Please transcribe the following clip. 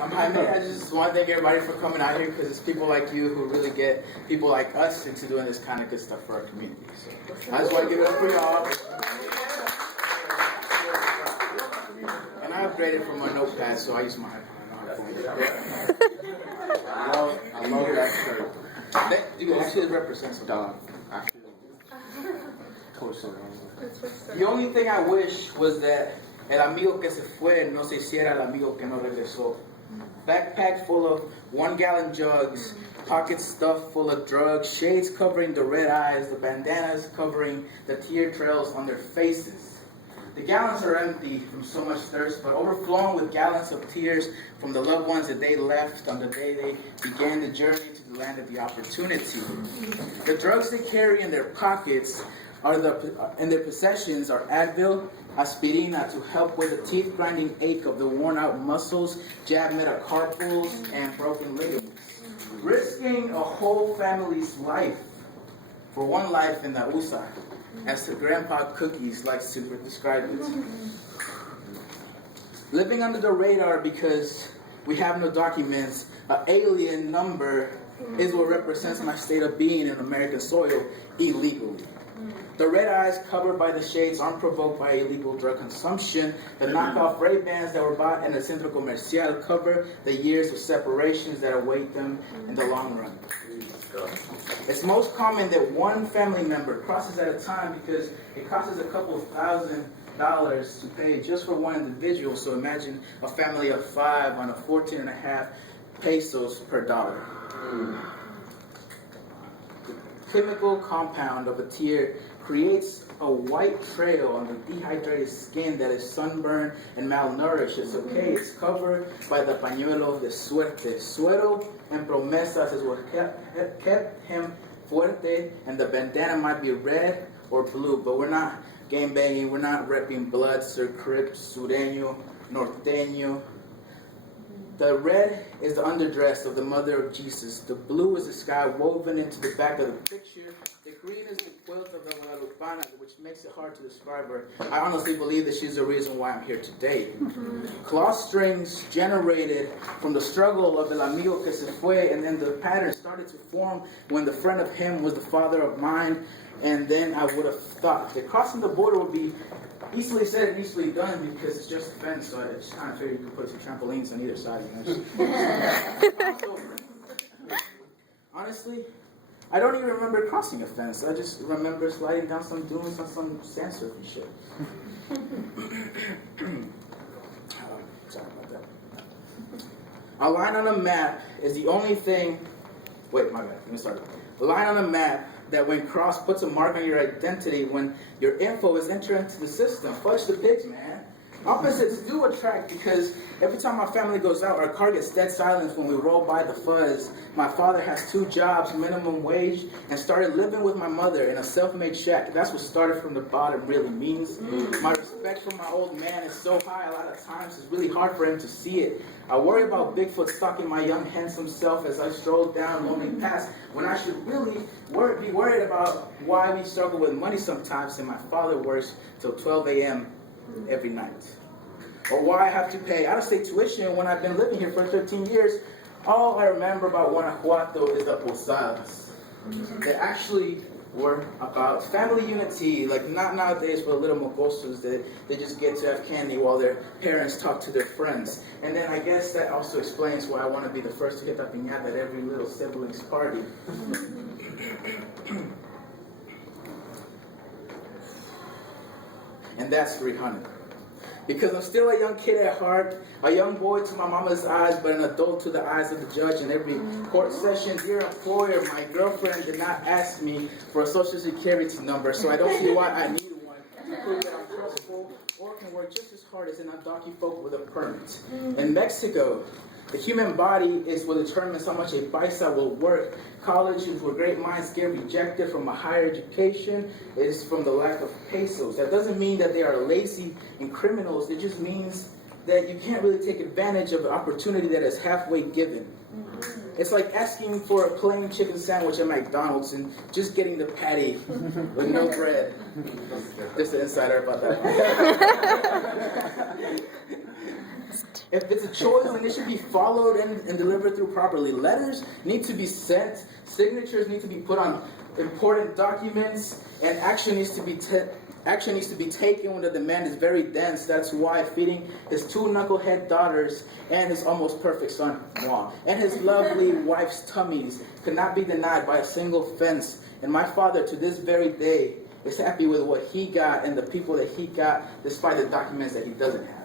I'm Jaime. I just want to thank everybody for coming out here because it's people like you who really get people like us into doing this kind of good stuff for our community. So I just want to give it up for y'all. And I upgraded from my notepad, so I use my iPhone. I love that shirt. Dude, actually it represents a dog. The only thing I wish was that el amigo que se fue no se hiciera el amigo que no regresó. Backpack full of 1-gallon jugs, pockets stuffed full of drugs, shades covering the red eyes, the bandanas covering the tear trails on their faces. The gallons are empty from so much thirst, but overflowing with gallons of tears from the loved ones that they left on the day they began the journey to the land of the opportunity. The drugs they carry in their pockets and their possessions are Advil, aspirina to help with the teeth-grinding ache of the worn-out muscles, jab metacarpals, and broken ligaments. Risking a whole family's life for one life in the USA, as the Grandpa Cookies likes to describe it. Living under the radar because we have no documents, an alien number is what represents my state of being in American soil illegally. The red eyes covered by the shades aren't provoked by illegal drug consumption. The knockoff Ray-Bans that were bought in the Centro Comercial cover the years of separations that await them in the long run. It's most common that one family member crosses at a time because it costs us a couple of $1,000s to pay just for one individual. So imagine a family of 5 on a 14.5 pesos per dollar. Chemical compound of a tear creates a white trail on the dehydrated skin that is sunburned and malnourished. It's okay. It's covered by the pañuelo de suerte. Suero and promesas is what kept him fuerte, and the bandana might be red or blue, but we're not gang banging. We're not repping Bloods or Crips, Sureño, Norteño. The red is the underdress of the mother of Jesus. The blue is the sky woven into the back of the picture. The green is the quilt of the Guadalupana, which makes it hard to describe her. I honestly believe that she's the reason why I'm here today. Cloth strings generated from the struggle of el amigo que se fue, and then the pattern started to form when the friend of him was the father of mine. And then I would have thought that crossing the border would be easily said and easily done because it's just a fence, so I just kind of figured you could put some trampolines on either side. Honestly, I don't even remember crossing a fence. I just remember sliding down some dunes on some sand surfing shit. Sorry about that. A line on a map is the only thing. Wait, my bad. Let me start. A line on a map that when crossed puts a mark on your identity when your info is entered into the system. Fudge the pigs, man. Opposites do attract because every time my family goes out, our car gets dead silence when we roll by the fuzz. My father has 2 jobs, minimum wage, and started living with my mother in a self-made shack. That's what started from the bottom really means. My respect for my old man is so high a lot of times it's really hard for him to see it. I worry about Bigfoot stalking my young handsome self as I stroll down lonely paths when I should really be worried about why we struggle with money sometimes and my father works till 12 a.m. every night. Or why I have to pay out-of-state tuition when I've been living here for 13 years. All I remember about Guanajuato is the posadas. They actually were about family unity, like not nowadays for little mocosos that they just get to have candy while their parents talk to their friends. And then I guess that also explains why I want to be the first to hit the piñata at every little sibling's party. And that's 300. Because I'm still a young kid at heart, a young boy to my mama's eyes, but an adult to the eyes of the judge in every court session. Dear employer, my girlfriend did not ask me for a social security number, so I don't see why I need one to prove that I'm trustful or can work just as hard as an undocumented folk with a permit. In Mexico, the human body is what determines how much a paisa will work. Colleges where great minds get rejected from a higher education is from the lack of pesos. That doesn't mean that they are lazy and criminals. It just means that you can't really take advantage of the opportunity that is halfway given. It's like asking for a plain chicken sandwich at McDonald's and just getting the patty with no bread. Just an insider about that. If it's a choice, then it should be followed and delivered through properly. Letters need to be sent. Signatures need to be put on important documents, and action needs to be taken when the demand is very dense. That's why feeding his 2 knucklehead daughters and his almost perfect son, and his lovely wife's tummies could not be denied by a single fence. And my father, to this very day, is happy with what he got and the people that he got, despite the documents that he doesn't have.